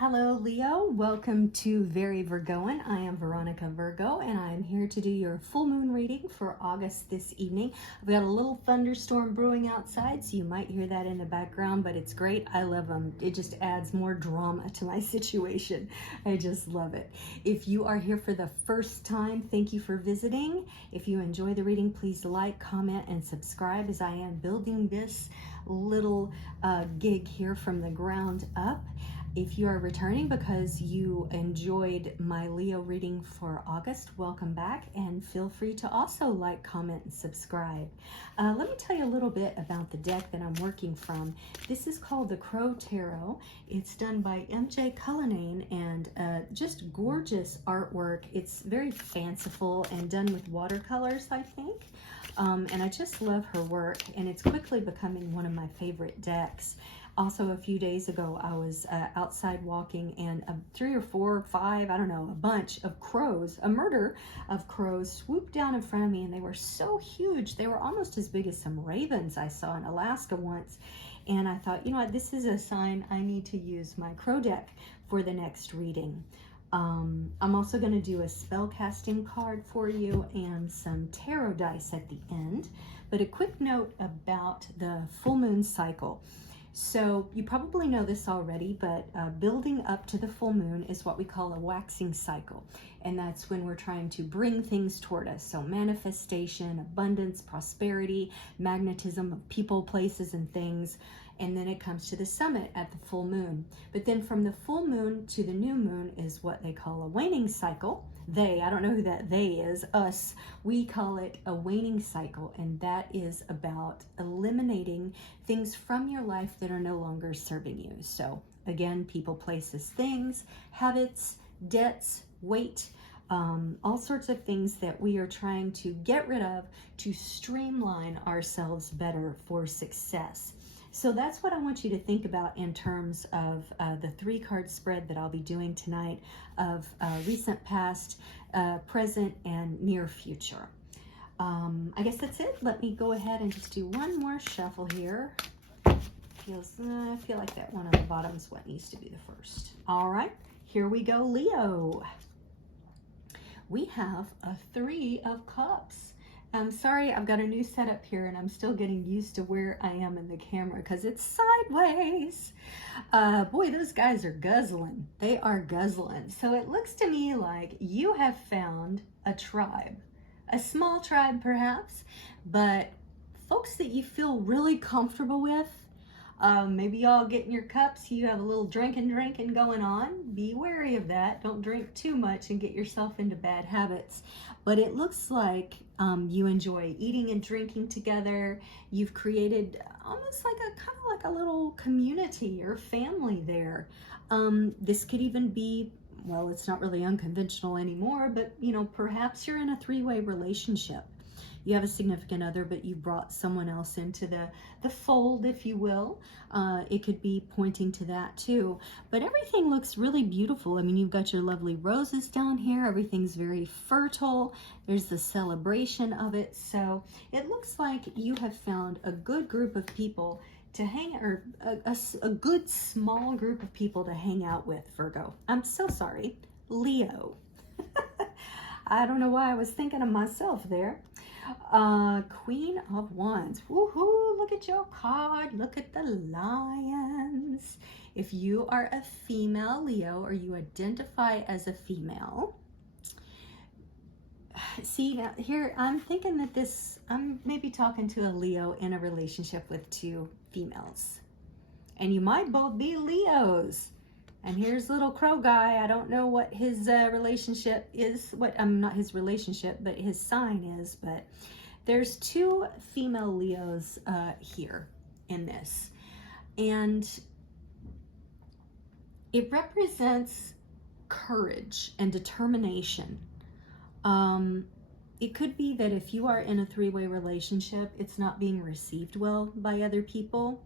Hello, Leo. Welcome to Very Virgoan. I am Veronica Virgo, and I am here to do your full moon reading for August this evening. I've got a little thunderstorm brewing outside, so you might hear that in the background, but it's great. I love them. It just adds more drama to my situation. I just love it. If you are here for the first time, thank you for visiting. If you enjoy the reading, please like, comment, and subscribe as I am building this little gig here from the ground up. If you are returning because you enjoyed my Leo reading for August, welcome back, and feel free to also like, comment, and subscribe. Let me tell you a little bit about the deck that I'm working from. This is called the Crow Tarot. It's done by MJ Cullinane, and just gorgeous artwork. It's very fanciful and done with watercolors, I think. And I just love her work, and it's quickly becoming one of my favorite decks. Also, a few days ago, I was outside walking, and 3 or 4 or 5, I don't know, a bunch of crows, a murder of crows swooped down in front of me, and they were so huge. They were almost as big as some ravens I saw in Alaska once. And I thought, you know what, this is a sign I need to use my crow deck for the next reading. I'm also going to do a spellcasting card for you and some tarot dice at the end. But a quick note about the full moon cycle. So you probably know this already, but building up to the full moon is what we call a waxing cycle. And that's when we're trying to bring things toward us. So manifestation, abundance, prosperity, magnetism of people, places, and things. And then it comes to the summit at the full moon. But then from the full moon to the new moon is what they call a waning cycle. I don't know who that they is, us, we call it a waning cycle, and that is about eliminating things from your life that are no longer serving you. So again, people, places, things, habits, debts, weight, all sorts of things that we are trying to get rid of to streamline ourselves better for success. So that's what I want you to think about in terms of the 3-card spread that I'll be doing tonight of recent, past, present, and near future. I guess that's it. Let me go ahead and just do one more shuffle here. I feel like that one on the bottom is what needs to be the first. All right, here we go, Leo. We have a 3 of Cups. I'm sorry, I've got a new setup here and I'm still getting used to where I am in the camera because it's sideways. Boy, those guys are guzzling. They are guzzling. So it looks to me like you have found a tribe, a small tribe perhaps, but folks that you feel really comfortable with. Maybe y'all get in your cups, you have a little drinking going on. Be wary of that. Don't drink too much and get yourself into bad habits. But it looks like you enjoy eating and drinking together. You've created almost like a kind of like a little community or family there. This could even be, well, it's not really unconventional anymore, but you know, perhaps you're in a 3-way relationship. You have a significant other, but you brought someone else into the fold, if you will. It could be pointing to that too. But everything looks really beautiful. I mean, you've got your lovely roses down here. Everything's very fertile. There's the celebration of it. So it looks like you have found a good group of people to hang, or a good small group of people to hang out with, Virgo. I'm so sorry, Leo. I don't know why I was thinking of myself there. Queen of Wands. Woohoo! Look at your card. Look at the lions. If you are a female Leo, or you identify as a female, see, now here I'm thinking that I'm maybe talking to a Leo in a relationship with 2 females, and you might both be Leos. And here's little crow guy. I don't know what his relationship is, not his relationship, but his sign is. But there's 2 female Leos here in this. And it represents courage and determination. It could be that if you are in a 3-way relationship, it's not being received well by other people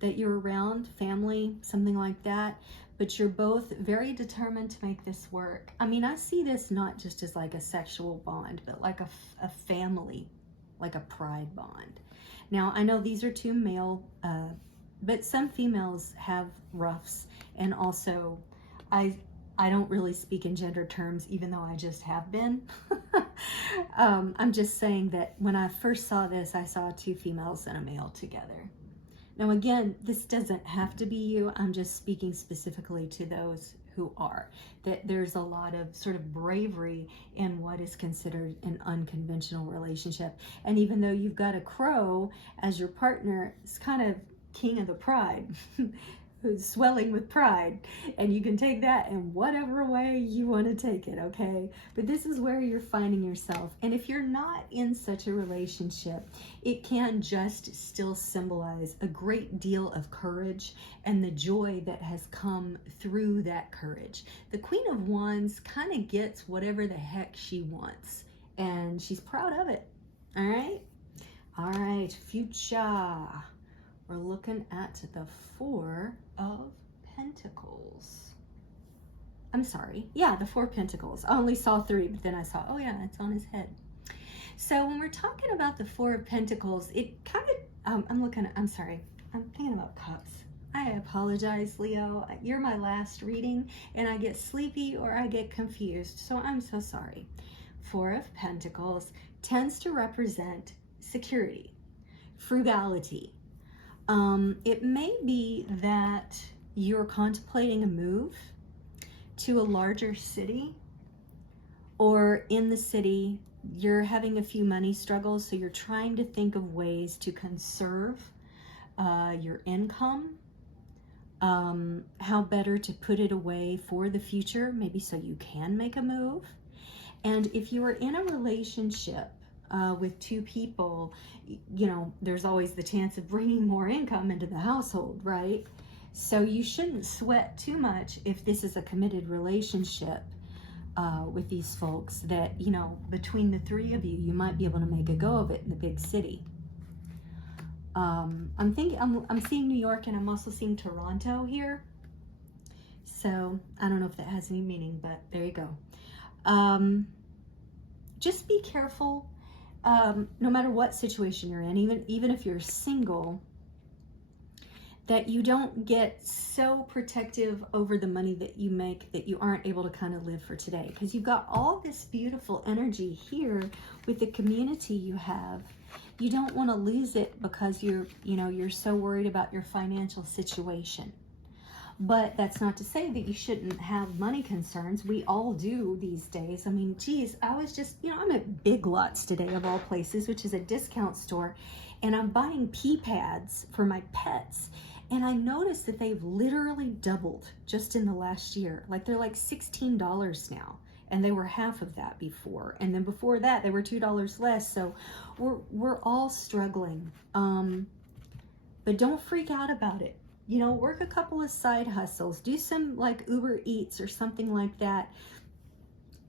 that you're around, family, something like that. But you're both very determined to make this work. I mean, I see this not just as like a sexual bond, but like a family, like a pride bond. Now, I know these are 2 male, but some females have roughs and also I don't really speak in gender terms, even though I just have been. I'm just saying that when I first saw this, I saw two females and a male together. Now, again, this doesn't have to be you. I'm just speaking specifically to those who are. That there's a lot of sort of bravery in what is considered an unconventional relationship. And even though you've got a crow as your partner, it's kind of king of the pride, who's swelling with pride, and you can take that in whatever way you want to take it, okay? But this is where you're finding yourself. And if you're not in such a relationship, it can just still symbolize a great deal of courage and the joy that has come through that courage. The Queen of Wands kind of gets whatever the heck she wants, and she's proud of it. All right? All right, future. We're looking at the Four of Pentacles. I'm sorry. Yeah, the Four of Pentacles. I only saw three, but then I saw, oh yeah, it's on his head. So when we're talking about the Four of Pentacles, it kind of, I'm sorry. I'm thinking about cups. I apologize, Leo. You're my last reading, and I get sleepy or I get confused. So I'm so sorry. Four of Pentacles tends to represent security, frugality. It may be that you're contemplating a move to a larger city, or in the city, you're having a few money struggles, so you're trying to think of ways to conserve your income, how better to put it away for the future, maybe so you can make a move. And if you are in a relationship with two people, you know, there's always the chance of bringing more income into the household, right? So you shouldn't sweat too much if this is a committed relationship with these folks, that, you know, between the three of you, you might be able to make a go of it in the big city. I'm seeing New York, and I'm also seeing Toronto here. So I don't know if that has any meaning, but there you go. Just be careful. No matter what situation you're in, even if you're single, that you don't get so protective over the money that you make that you aren't able to kind of live for today. Because you've got all this beautiful energy here with the community you have. You don't want to lose it because you're so worried about your financial situation. But that's not to say that you shouldn't have money concerns. We all do these days. I mean, geez, I was just, I'm at Big Lots today, of all places, which is a discount store, and I'm buying pee pads for my pets. And I noticed that they've literally doubled just in the last year. Like, they're like $16 now, and they were half of that before. And then before that, they were $2 less. So we're all struggling. But don't freak out about it. Work a couple of side hustles. Do some like Uber Eats or something like that.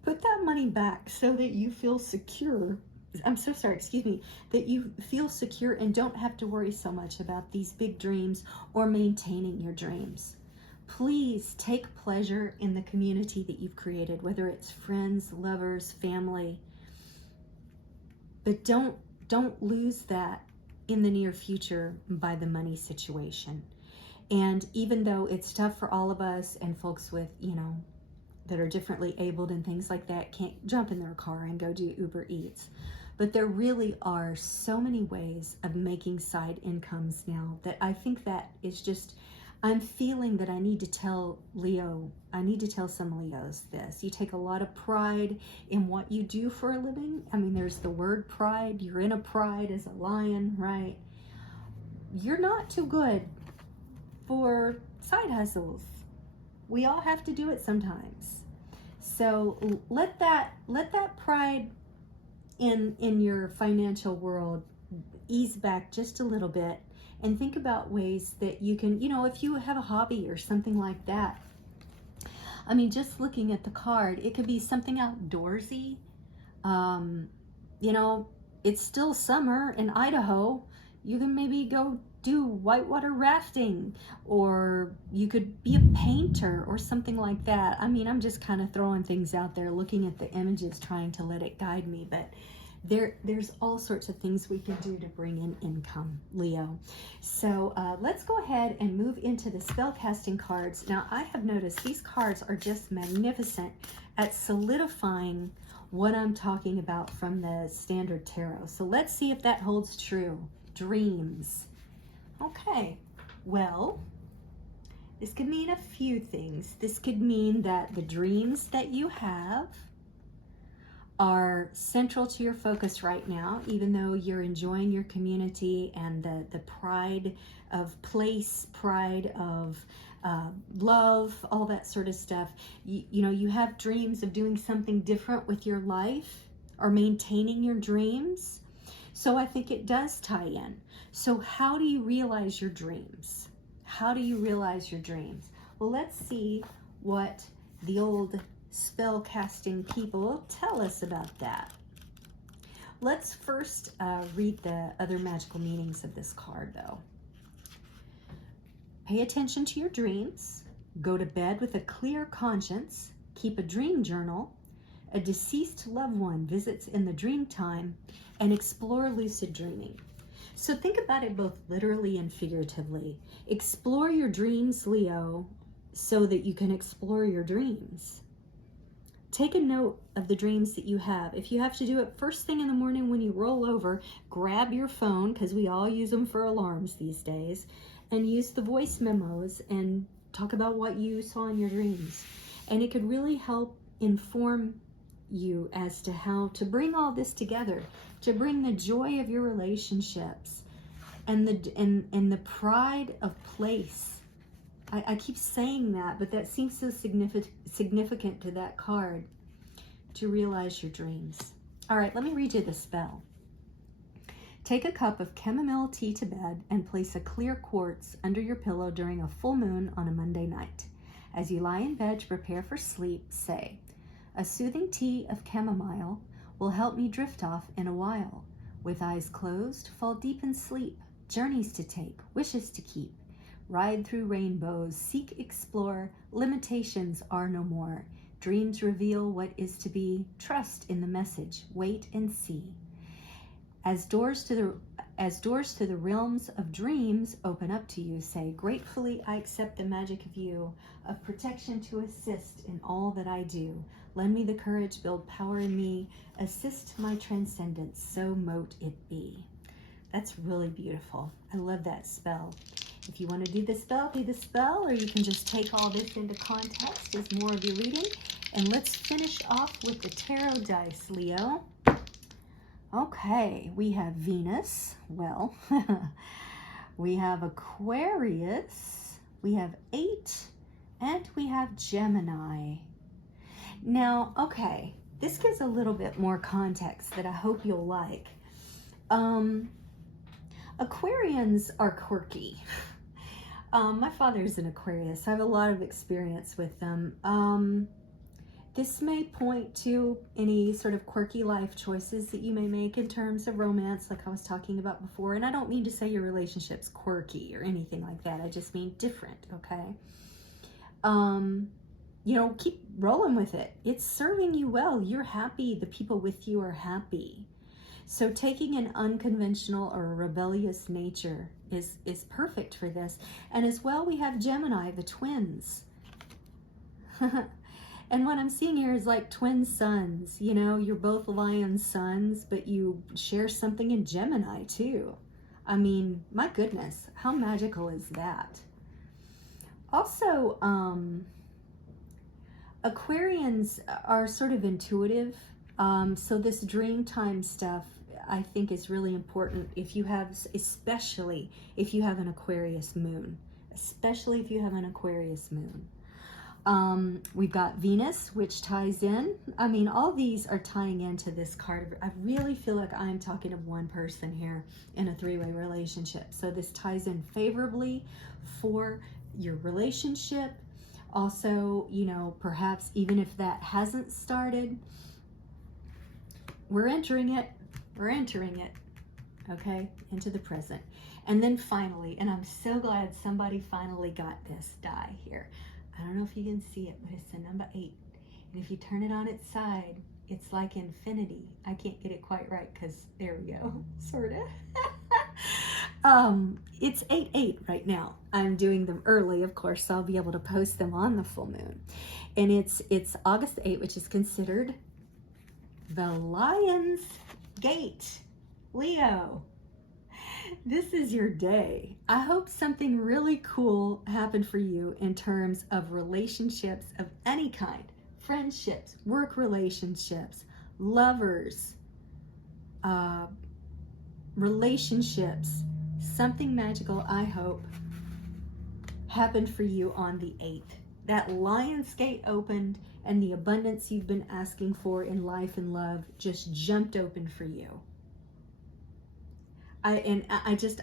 Put that money back so that you feel secure. I'm so sorry, excuse me. That you feel secure and don't have to worry so much about these big dreams or maintaining your dreams. Please take pleasure in the community that you've created, whether it's friends, lovers, family. But don't lose that in the near future by the money situation. And even though it's tough for all of us, and folks with, that are differently abled and things like that can't jump in their car and go do Uber Eats. But there really are so many ways of making side incomes now that I think that is just, I'm feeling that I need to tell some Leos this. You take a lot of pride in what you do for a living. I mean, there's the word pride. You're in a pride as a lion, right? You're not too good for side hustles. We all have to do it sometimes. So let that pride in your financial world ease back just a little bit, and think about ways that you can, if you have a hobby or something like that. I mean, just looking at the card, it could be something outdoorsy. It's still summer in Idaho. You can maybe go do whitewater rafting, or you could be a painter or something like that. I mean, I'm just kind of throwing things out there, looking at the images, trying to let it guide me, but there's all sorts of things we can do to bring in income, Leo. So let's go ahead and move into the spellcasting cards. Now, I have noticed these cards are just magnificent at solidifying what I'm talking about from the standard tarot. So let's see if that holds true. Dreams. Okay, well, this could mean a few things. This could mean that the dreams that you have are central to your focus right now, even though you're enjoying your community and the pride of place, pride of love, all that sort of stuff. You know, you have dreams of doing something different with your life or maintaining your dreams. So I think it does tie in. So how do you realize your dreams? How do you realize your dreams? Well, let's see what the old spell casting people tell us about that. Let's first read the other magical meanings of this card, though. Pay attention to your dreams. Go to bed with a clear conscience. Keep a dream journal. A deceased loved one visits in the dream time, and explore lucid dreaming. So think about it both literally and figuratively. Explore your dreams, Leo, so that you can explore your dreams. Take a note of the dreams that you have. If you have to do it first thing in the morning when you roll over, grab your phone, because we all use them for alarms these days, and use the voice memos and talk about what you saw in your dreams. And it could really help inform you as to how to bring all this together, to bring the joy of your relationships and the pride of place. I keep saying that, but that seems so significant to that card, to realize your dreams. All right, let me read you the spell. Take a cup of chamomile tea to bed and place a clear quartz under your pillow during a full moon on a Monday night. As you lie in bed to prepare for sleep, say, "A soothing tea of chamomile will help me drift off in a while. With eyes closed, fall deep in sleep. Journeys to take, wishes to keep. Ride through rainbows, seek, explore. Limitations are no more. Dreams reveal what is to be. Trust in the message. Wait and see." As doors to the realms of dreams open up to you, say, "Gratefully I accept the magic of you, of protection to assist in all that I do. Lend me the courage, build power in me, assist my transcendence, so mote it be." That's really beautiful. I love that spell. If you want to do the spell, or you can just take all this into context as more of your reading. And let's finish off with the tarot dice, Leo. Okay, we have Venus, well, we have Aquarius, we have 8, and we have Gemini. Now, okay, this gives a little bit more context that I hope you'll like. Aquarians are quirky. My father's an Aquarius, so I have a lot of experience with them. This may point to any sort of quirky life choices that you may make in terms of romance, like I was talking about before. And I don't mean to say your relationship's quirky or anything like that. I just mean different, okay? You know, keep rolling with it. It's serving you well. You're happy. The people with you are happy. So taking an unconventional or a rebellious nature is perfect for this. And as well, we have Gemini, the twins. And what I'm seeing here is like twin suns. You know, you're both lion suns, but you share something in Gemini too. I mean, my goodness, how magical is that? Also, Aquarians are sort of intuitive. So this dream time stuff, I think, is really important if you have, especially if you have an Aquarius moon. Especially if you have an Aquarius moon. We've got Venus, which ties in. I mean, all these are tying into this card. I really feel like I'm talking to one person here in a three-way relationship. So this ties in favorably for your relationship. Also, you know, perhaps even if that hasn't started, we're entering it, okay, into the present. And then finally, and I'm so glad somebody finally got this die here. I don't know if you can see it, but it's the number 8. And if you turn it on its side, It's like infinity. I can't get it quite right because there we go, sort of. It's 8/8 right now. I'm doing them early, of course, so I'll be able to post them on the full moon. And it's August 8, which is considered the Lion's Gate. Leo, this is your day. I hope something really cool happened for you in terms of relationships of any kind. Friendships, work relationships, lovers, relationships. Something magical, I hope, happened for you on the 8th. That Lion's Gate opened and the abundance you've been asking for in life and love just jumped open for you. I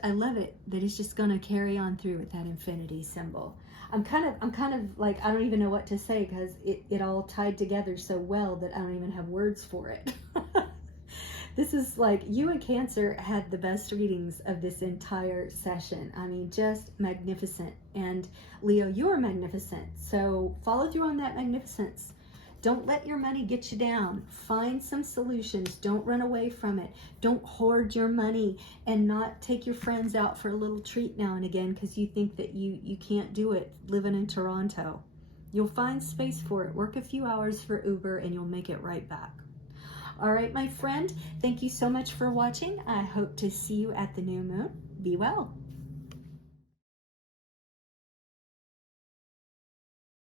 love it that it's just going to carry on through with that infinity symbol. I'm kind of like, I don't even know what to say because it all tied together so well that I don't even have words for it. This is like, you and Cancer had the best readings of this entire session. I mean, just magnificent. And Leo, you're magnificent. So follow through on that magnificence. Don't let your money get you down. Find some solutions. Don't run away from it. Don't hoard your money and not take your friends out for a little treat now and again because you think that you can't do it living in Toronto. You'll find space for it. Work a few hours for Uber and you'll make it right back. All right, my friend, thank you so much for watching. I hope to see you at the new moon. Be well.